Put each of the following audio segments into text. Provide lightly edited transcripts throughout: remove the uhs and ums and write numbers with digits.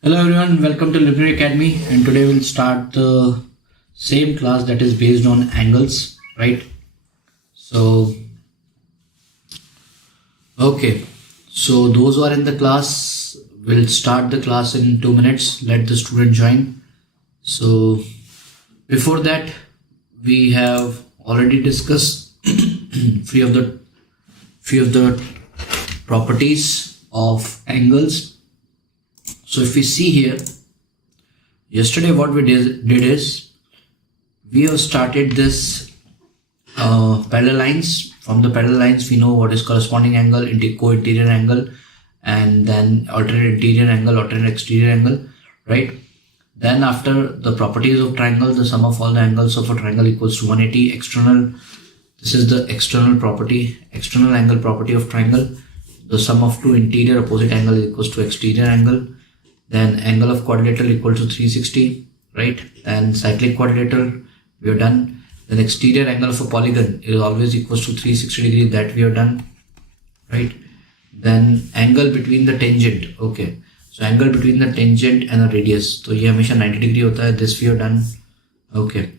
Hello everyone, welcome to Luminary Academy, and today we'll start the same class that is based on angles, right? So those who are in the class, will start the class in 2 minutes. Let the student join. So before that, we have already discussed few of the properties of angles. So if we see here, yesterday what we did is we have started this parallel lines. From the parallel lines, we know what is corresponding angle, co-interior angle, and then alternate interior angle, alternate exterior angle, right? Then after the properties of triangle, the sum of all the angles of a triangle equals to 180. External, this is the external property, external angle property of triangle. The sum of two interior opposite angle equals to exterior angle. Then angle of quadrilateral equal to 360, right? And cyclic quadrilateral, we have done. Then exterior angle of a polygon is always equals to 360 degree, that we have done, right? Then angle between the tangent, okay. So angle between the tangent and a radius, so ये हमेशा 90 degree होता है, this we have done, okay.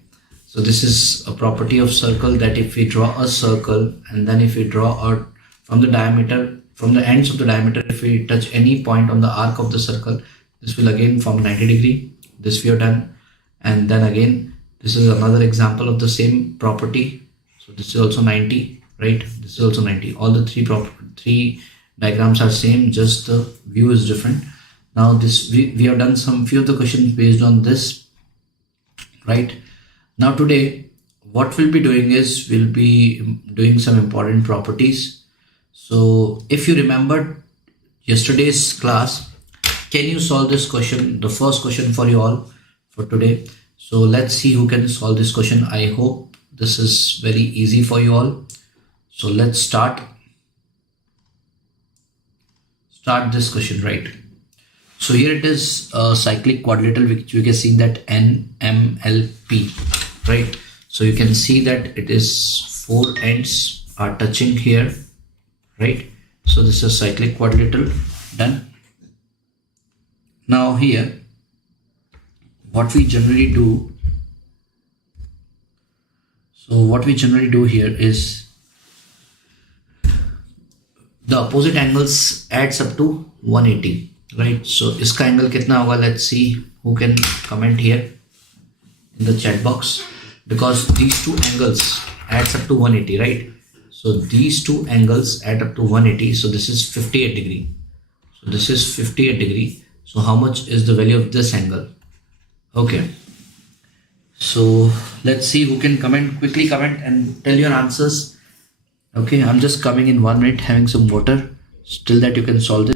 So this is a property of circle, that if we draw a circle and then if we draw out from the diameter, from the ends of the diameter, if we touch any point on the arc of the circle, this will again form 90 degree. This we have done. And then again, this is another example of the same property. So this is also 90, right? This is also 90. All the three diagrams are same, just the view is different. Now this we have done some few of the questions based on this, right? Now today, what we'll be doing is we'll be doing some important properties. So if you remember yesterday's class, can you solve this question? The first question for you all for today. So let's see who can solve this question. I hope this is very easy for you all. So let's start this question, right? So here it is a cyclic quadrilateral, which you can see that NMLP, right? So you can see that it is 4 ends are touching here, right? So this is cyclic quadrilateral, done. Now here, what we generally do, here is the opposite angles adds up to 180, right? So iska angle kitna hoga? Let's see who can comment here in the chat box, because these two angles adds up to 180, right? So these two angles add up to 180. So this is 58 degree. So this is 58 degree. So how much is the value of this angle? Okay. So let's see who can comment. Quickly comment and tell your answers. Okay, I'm just coming in 1 minute, having some water. Still that you can solve this.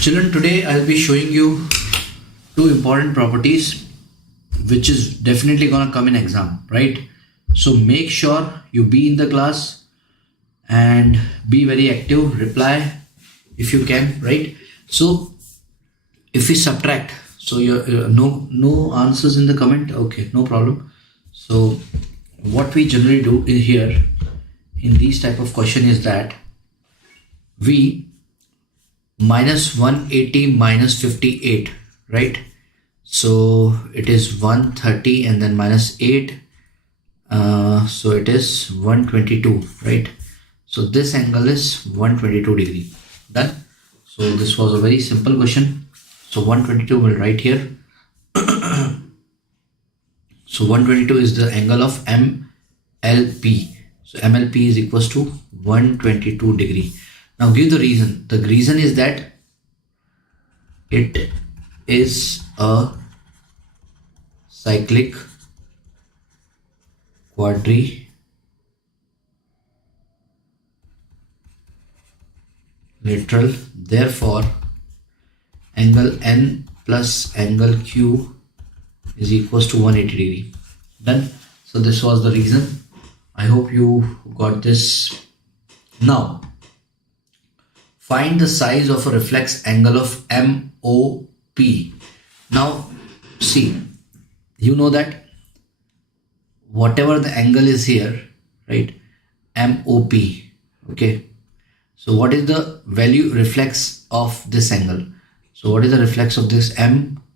Children, today I'll be showing you 2 important properties which is definitely gonna come in exam, right? So make sure you be in the class and be very active, reply if you can, right? So if we subtract, so no answers in the comment, okay, no problem. So what we generally do in here in these type of question is that we minus 180 minus 58, right? So it is 130 and then minus 8, so it is 122, right? So this angle is 122 degree, done. So this was a very simple question. So 122 will write here. So 122 is the angle of MLP. So MLP is equals to 122 degree. Now give the reason. The reason is that it is a cyclic quadrilateral. Therefore, angle N plus angle Q is equals to 180 degree. Done. So this was the reason. I hope you got this. Now, find the size of a reflex angle of MOP. Now, see, you know that whatever the angle is here, right? MOP. Okay. So what is the value reflex of this angle? So what is the reflex of this MOP?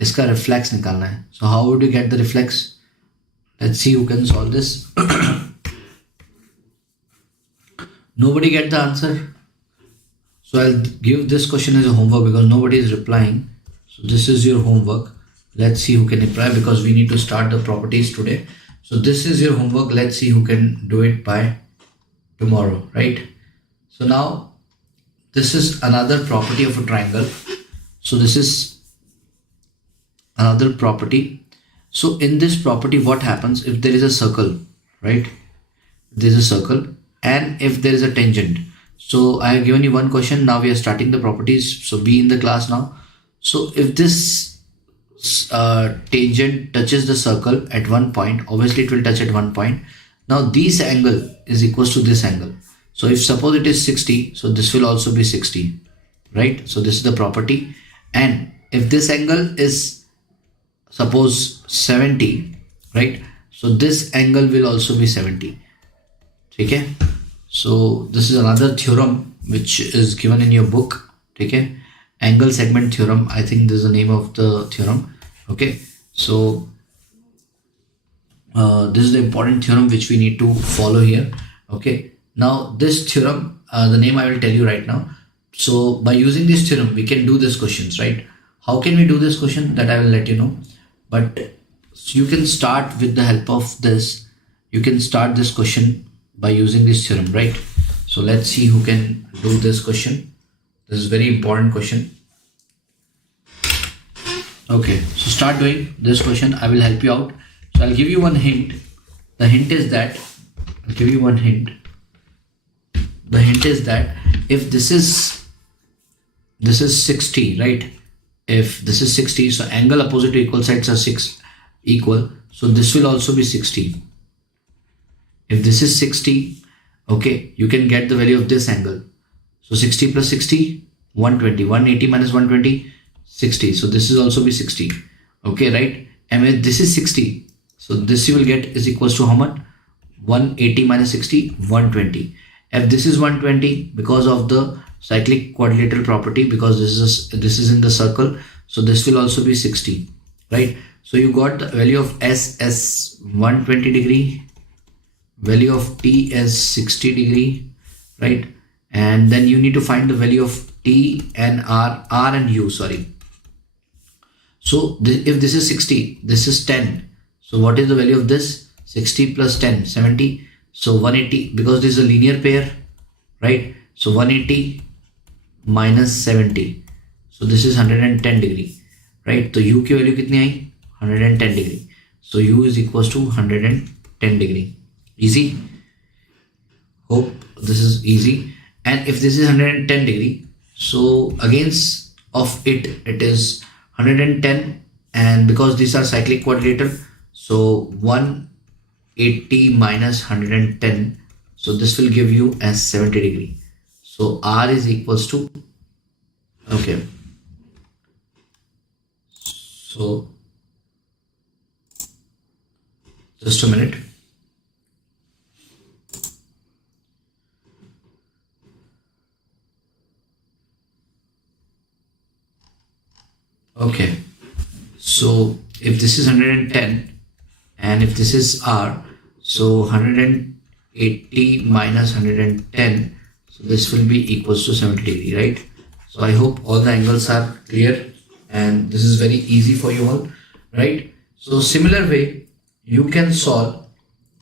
इसका reflex निकालना है. So how would you get the reflex? Let's see who can solve this. Nobody get the answer. So I'll give this question as a homework because nobody is replying. So this is your homework. Let's see who can reply because we need to start the properties today. So this is your homework. Let's see who can do it by tomorrow, right? So now this is another property of a triangle. So this is another property. So in this property, what happens if there is a circle, right? There is a circle and if there is a tangent. So I have given you one question. Now we are starting the properties. So be in the class now. So if this tangent touches the circle at one point, obviously it will touch at one point. Now this angle is equals to this angle. So if suppose it is 60, so this will also be 60, right? So this is the property. And if this angle is suppose 70, right? So this angle will also be 70. Okay. So this is another theorem which is given in your book. Okay. Angle segment theorem. I think this is the name of the theorem. Okay. So this is the important theorem which we need to follow here. Okay. Now this theorem, the name I will tell you right now. So by using this theorem, we can do these questions, right? How can we do this question? That I will let you know. But you can start with the help of this. You can start this question by using this theorem, right? So let's see who can do this question. This is a very important question. Okay, so start doing this question. I will help you out. So I'll give you one hint. The hint is that I'll give you one hint. The hint is that if this is 60, right? If this is 60, so angle opposite to equal sides are equal. So this will also be 60. If this is 60, okay, you can get the value of this angle. So 60 plus 60, 120. 180 minus 120, 60. So this will also be 60. Okay, right? And if this is 60, so this you will get is equals to how much? 180 minus 60, 120. If this is 120, because of the cyclic quadrilateral property, because this is in the circle, so this will also be 60, right? So you got the value of S as 120 degree, value of T as 60 degree, right? And then you need to find the value of T and R and U, sorry. So if this is 60, this is 10. So what is the value of this? 60 plus 10, 70. So 180, because this is a linear pair, right? So 180 minus 70. So this is 110 degree, right? So U की value कितनी आई? 110 degree. So U is equals to 110 degree. Easy. Hope this is easy. And if this is 110 degree, so against of it is 110, and because these are cyclic quadrilateral, so 180 minus 110, so this will give you as 70 degree. So R is equals to, okay, so just a minute. Okay, so if this is 110 and if this is R, so 180 minus 110, so this will be equals to 70 degree, right? So I hope all the angles are clear and this is very easy for you all, right? So similar way you can solve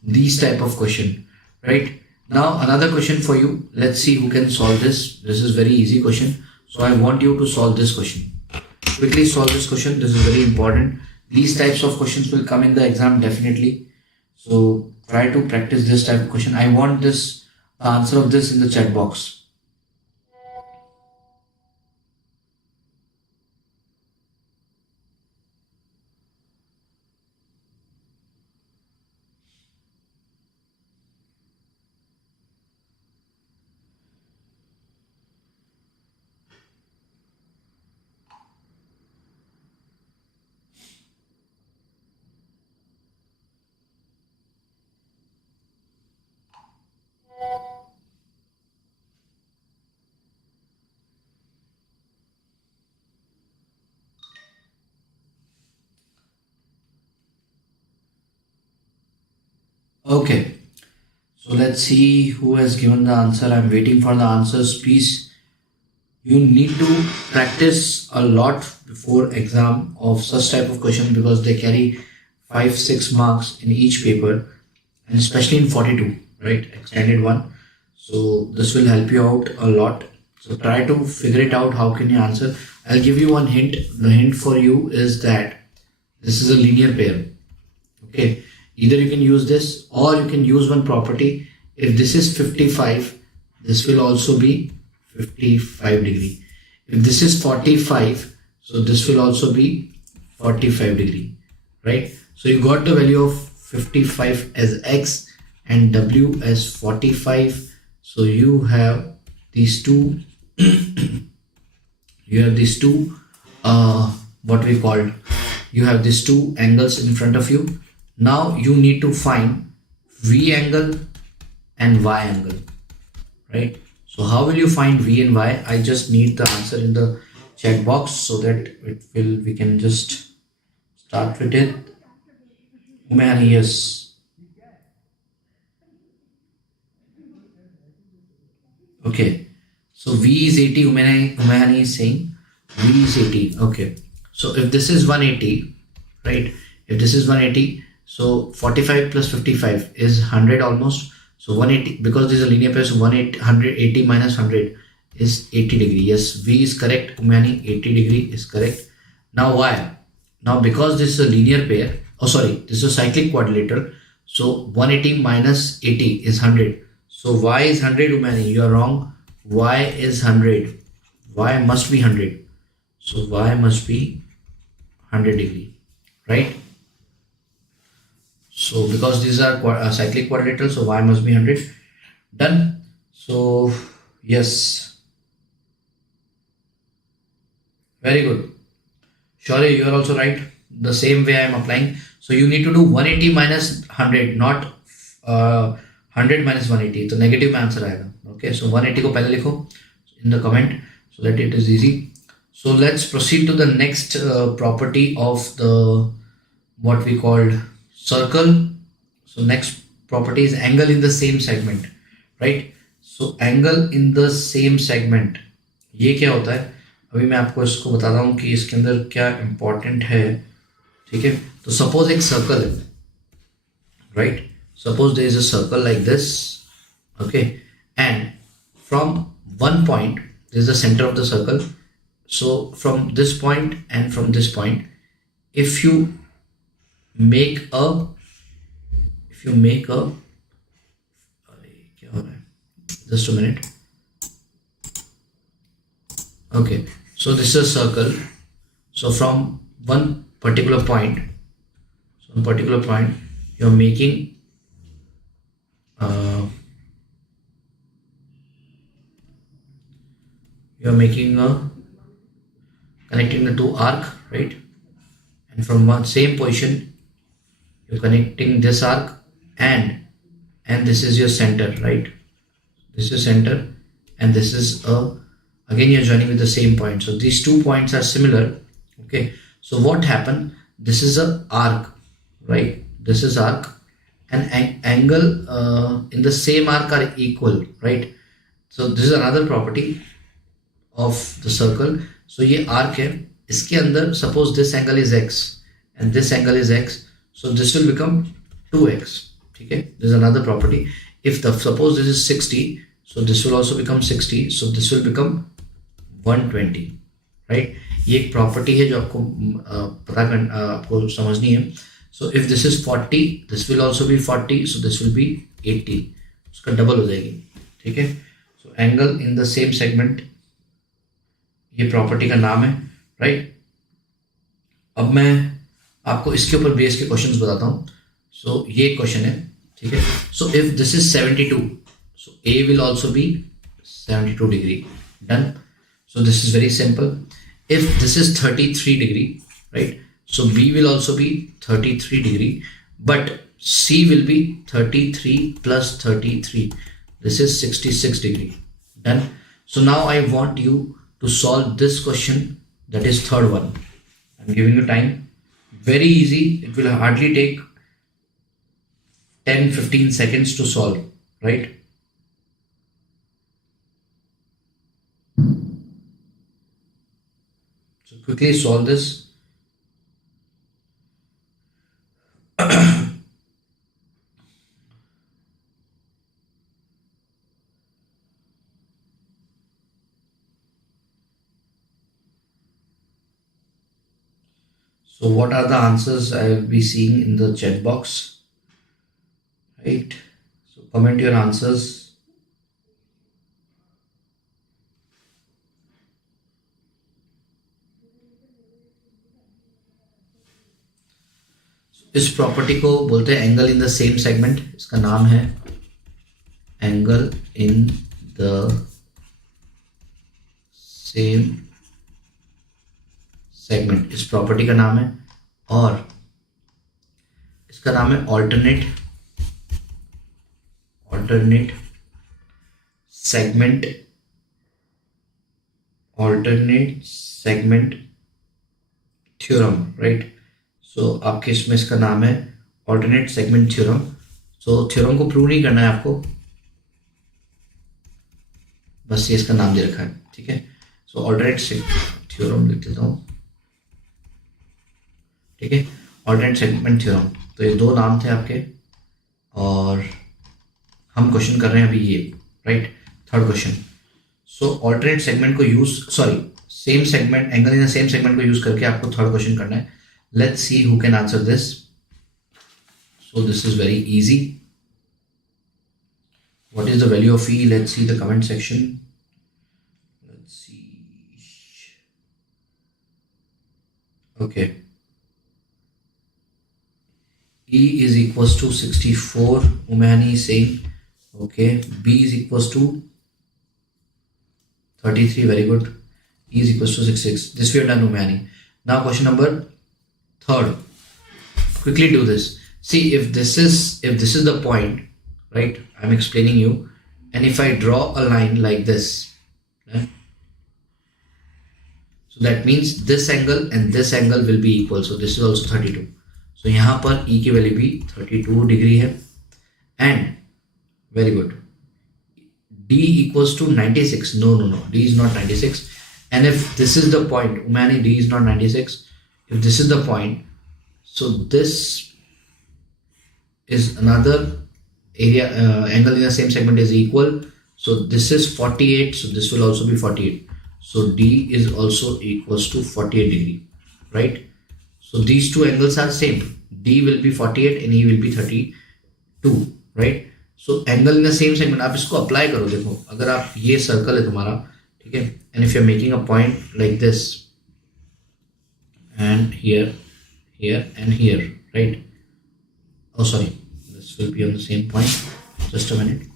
these type of question, right? Now another question for you. Let's see who can solve this. This is very easy question. So I want you to solve this question. quickly solve this question. This is very important. These types of questions will come in the exam definitely. So try to practice this type of question. I want this answer of this in the chat box. Okay, so let's see who has given the answer. I'm waiting for the answers. Please, you need to practice a lot before exam of such type of question because they carry 5-6 marks in each paper, and especially in 42, right? Extended one. So this will help you out a lot. So try to figure it out. How can you answer? I'll give you one hint. The hint for you is that this is a linear pair. Okay. Either you can use this or you can use one property. If this is 55, this will also be 55 degree. If this is 45, so this will also be 45 degree, right? So you got the value of 55 as x and w as 45. So you have these two you have these two what we called you have these two angles in front of you. Now you need to find V angle and Y angle, right? So how will you find V and Y? I just need the answer in the chat box so that we can just start with it. Umehani, yes. Okay. So V is 80. Umehani is saying V is 80. Okay. So if this is 180, right? If this is 180, so 45 plus 55 is 100 almost. So 180, because this is a linear pair, so 180 minus 100 is 80 degree. Yes, V is correct. Umehani, 80 degree is correct. Now Y. Now because this is a linear pair, this is a cyclic quadrilateral. So 180 minus 80 is 100. So Y is 100, Umehani. You are wrong. Y is 100. Y must be 100. So Y must be 100 degree, right? So because these are cyclic quadrilateral, so Y must be 100. Done. So yes, very good. Surely you are also right. The same way I am applying. So you need to do 180 minus 100, not 100 minus 180. तो negative में answer आएगा. Okay, so 180 को पहले लिखो in the comment so that it is easy. So let's proceed to the next property of the what we called circle. So next property is angle in the same segment, right? So angle in the same segment. ये क्या होता है? अभी मैं आपको इसको बताता हूँ कि इसके अंदर क्या important है, ठीक है? तो suppose एक circle है, right? Suppose there is a circle like this, okay? And from one point, this is the center of the circle. So from this point and from this point, if you make a just a minute. Okay, so this is a circle. So from one particular point, you're making connecting the two arc, right? And from one same position you're connecting this arc and this is your center, right? This is center and this is again you're joining with the same point. So these 2 points are similar. Okay, so what happened? This is a arc, right? This is arc and angle in the same arc are equal, right? So this is another property of the circle. So ये arc है, इसके अंदर suppose this angle is x and this angle is x, so this will become 2x. Okay, this is another property. If suppose this is 60, so this will also become 60, so this will become 120, right? ये एक property है जो आपको आपको समझनी है. So if this is 40, this will also be 40, so this will be 80, उसका double हो जाएगी. ठीक है. So angle in the same segment, ये प्रॉपर्टी का नाम है. राइट. अब मैं आपको इसके ऊपर बेस के क्वेश्चंस बताता हूँ. सो ये क्वेश्चन है. ठीक है. So if this is 72, so A will also be 72 degree. Done. So this is very simple. If this is 33 degree, right? So B will also be 33 degree, but C will be 33 plus 33. This is 66 degree. Done. So now I want you to solve this question, that is third one. I'm giving you time. Very easy. It will hardly take 10-15 seconds to solve, right? So quickly solve this. So what are the answers I will be seeing in the chat box? Right. So comment your answers. इस property को बोलते हैं angle in the same segment. इसका नाम है angle in the same segment. इस property का नाम है, और इसका नाम है ऑल्टरनेट सेगमेंट थ्योरम. राइट. सो आपके इसमें इसका नाम है alternate segment theorem. So theorem को प्रूव नहीं करना है आपको, बस ये इसका नाम दे रखा है. ठीक है. सो ऑल्टरनेट थ्योरम लिख देता हूँ. ठीक है. Alternate segment theorem. तो ये दो नाम थे आपके, और हम क्वेश्चन कर रहे हैं अभी ये. Right. Third question. So alternate segment को same segment, angle in the same segment को यूज करके आपको थर्ड क्वेश्चन करना है. Let's see who can answer this. So this is very easy. What is the value of E? Let's see the comment section. Let's see. Okay. E is equals to 64. Umani is saying. Okay. B is equals to 33. Very good. E is equals to 66. This we have done, Umani. Now question number third. Quickly do this. See, if this is the point, right? I'm explaining you, and if I draw a line like this, so that means this angle and this angle will be equal. So this is also 32. So यहाँ पर E की value भी 32 degree है, and very good. D equals to 96. No. D is not 96. And if this is the point, Umani, D is not 96. If this is the point, so this is another area, angle in the same segment is equal. So this is 48. So this will also be 48. So D is also equals to 48 degree, right? So these two angles are same. D will be 48 and E will be 32, right? So angle in the same segment. आप इसको apply करो. देखो, अगर आप ये circle है तुम्हारा, ठीक है, and if you're making a point like this, and here and here, right? Oh sorry, this will be on the same point. Just a minute.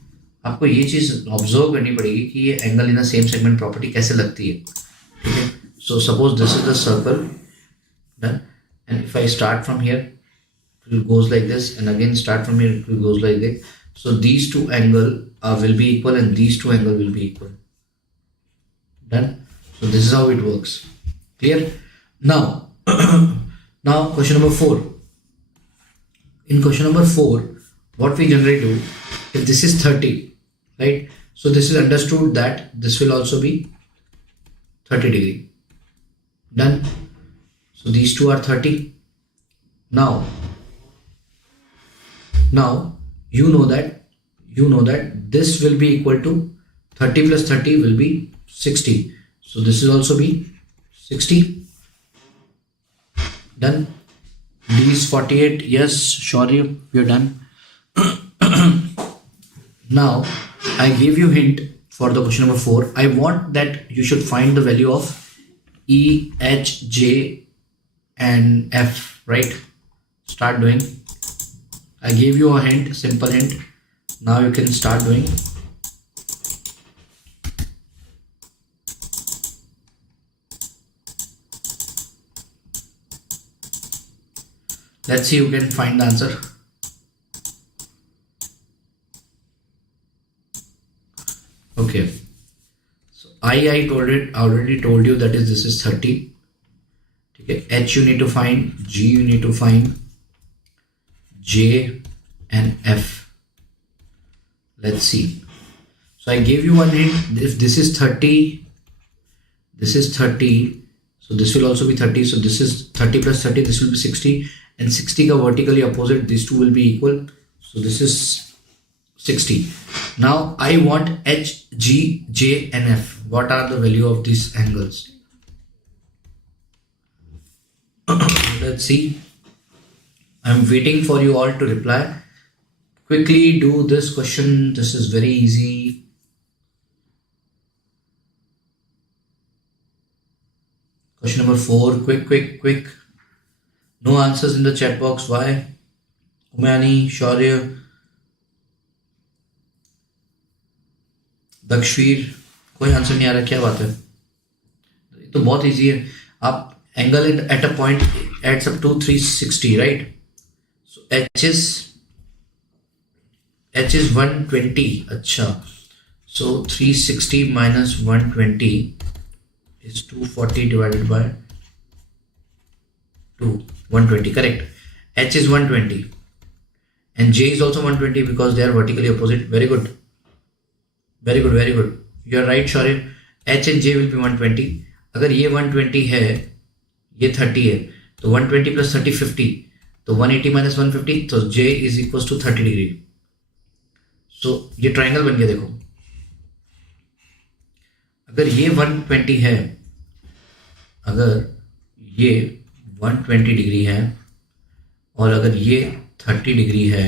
आपको ये चीज ऑब्जर्व करनी पड़ेगी कि ये angle in the same segment property कैसे लगती है. ठीक है. So suppose this is the circle, done, and if I start from here it will goes like this, and again start from here, it will goes like this. So these two angle will be equal, and these two angle will be equal. Done. So this is how it works. Clear? Now now question number 4. In question number 4, what we generally do, if this is 30, right? So this is understood that this will also be 30 degree. Done. So these two are 30. Now you know that this will be equal to 30 plus 30 will be 60. So this will also be 60. Done. D is 48. Yes, sorry, we are done. Now, I gave you hint for the question number 4. I want that you should find the value of E, H, J and F, right? Start doing. I gave you a hint, simple hint. Now you can start doing. Let's see who can find the answer. Okay. So I already told you that is this is 30. Okay. H you need to find, G you need to find, J and F. Let's see. So I gave you one hint. If this is 30, this is 30. So this will also be 30. So this is 30 plus 30. This will be 60. And 60 ka vertically opposite. These two will be equal. So this is 60. Now I want H, G, J and F. What are the value of these angles? Let's see. I'm waiting for you all to reply. Quickly do this question. This is very easy. Question number 4. Quick. No answers in the chat box. Why? Umayani, Shaurya, दक्षवीर, कोई answer नहीं आ रहा, क्या बात है? ये तो बहुत easy है. आप angle at a point adds up to 360, right? So H is 120. अच्छा, so 360 minus 120 is 240 divided by 2. 120, correct. H is 120 and J is also 120 because they are vertically opposite. Very good. You are right, Shaurya. H and J will be 120. अगर ये 120 है, ये 30 है, तो 120 plus 30 50. तो 180 minus 150, तो J is equals to 30 degree. So ये triangle बन गया. देखो, अगर ये 120 है, अगर ये 120 डिग्री है और अगर ये 30 डिग्री है,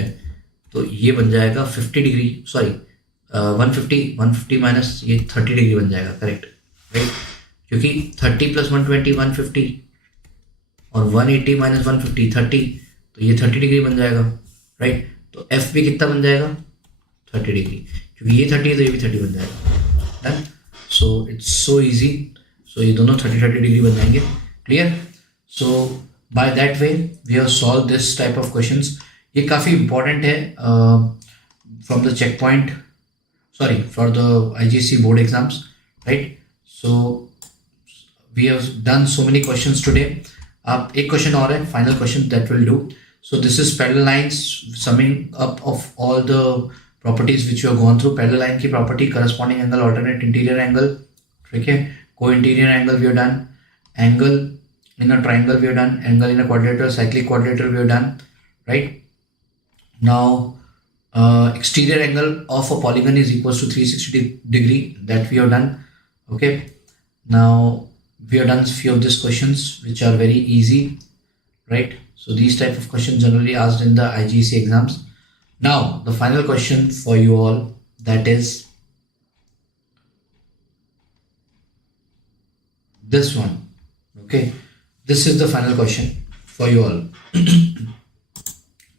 तो ये बन जाएगा 50 डिग्री. सॉरी, 150 माइनस ये 30 डिग्री बन जाएगा. Correct, right? क्योंकि 30 प्लस 120 150 और 180 माइनस 150 30, तो ये 30 डिग्री बन जाएगा, राइट? तो F भी कितना बन जाएगा? 30 डिग्री. क्योंकि ये 30 है तो ये भी 30 बन जाएगा. Done. So it's so easy. So ये दोनों 30 डिग्री बन जाएंगे. Clear? So by that way we have solved this type of questions. ये काफ़ी इंपॉर्टेंट है from the check point, sorry, for the IGC board exams, right? So we have done so many questions today. अब एक question और है, final question that will do. So this is parallel lines, summing up of all the properties which you have gone through. Parallel line की property, corresponding angle, alternate interior angle, ठीक है? Co-interior angle we have done. Angle in a triangle we have done. Angle in a quadrilateral, cyclic quadrilateral we have done, right? Now exterior angle of a polygon is equals to 360 degree, that we have done. Okay, now we have done few of these questions which are very easy, right? So these type of questions generally asked in the IGC exams. Now the final question for you all, that is this one. Okay, this is the final question for you all.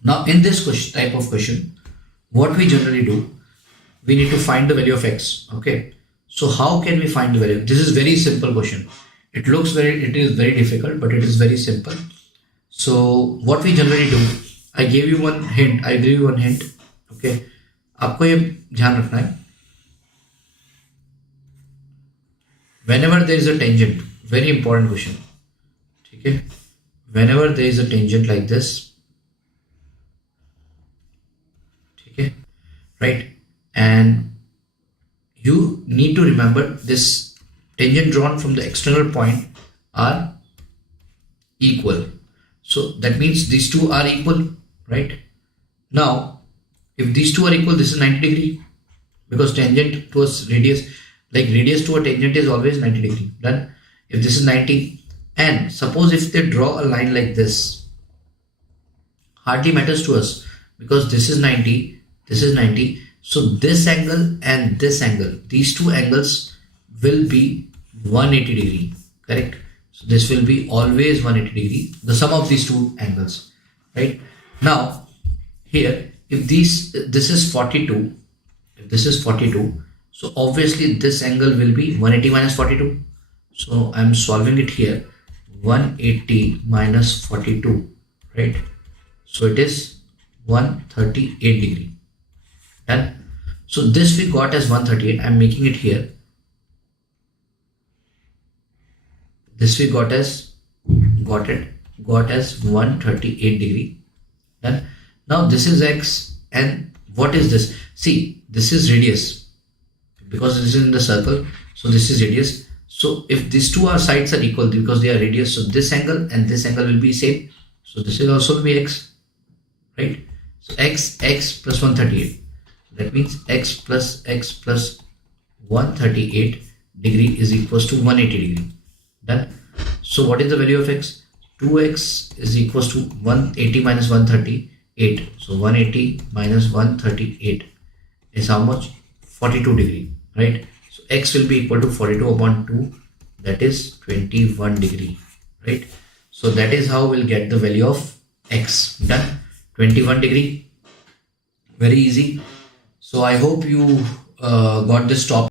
Now in this question, type of question, what we generally do, we need to find the value of x. Okay, so how can we find the value? This is very simple question. It is very difficult, but it is very simple. So what we generally do, I gave you one hint. Okay, आपको ये ध्यान रखना है. Whenever there is a tangent, very important question. ठीक है, whenever there is a tangent like this, right, and you need to remember this tangent drawn from the external point are equal. So that means these two are equal, right? Now if these two are equal, this is 90 degree, because tangent to a radius, like radius to a tangent is always 90 degree. Done. if this is 90, and suppose if they draw a line like this, hardly matters to us because this is 90, this is 90. So this angle and this angle, these two angles will be 180 degree, correct? So this will be always 180 degree, the sum of these two angles, right? Now here, if this is 42, if this is 42, so obviously this angle will be 180 minus 42. So I'm solving it here, 180 minus 42, right? So it is 138 degree. Done. So this we got as 138. I'm making it here. This we got as 138 degree. Done. Now this is x, and what is this? See, this is radius because this is in the circle. So this is radius. So if these two sides are equal because they are radius, so this angle and this angle will be same. So this will also be x, right? So x plus 138. That means x plus 138 degree is equals to 180 degree. Done. So what is the value of x? 2x is equals to 180 minus 138. So 180 minus 138 is how much? 42 degree, right? So x will be equal to 42 upon 2, that is 21 degree, right? So that is how we'll get the value of x. Done. 21 degree. Very easy. So I hope you got this topic.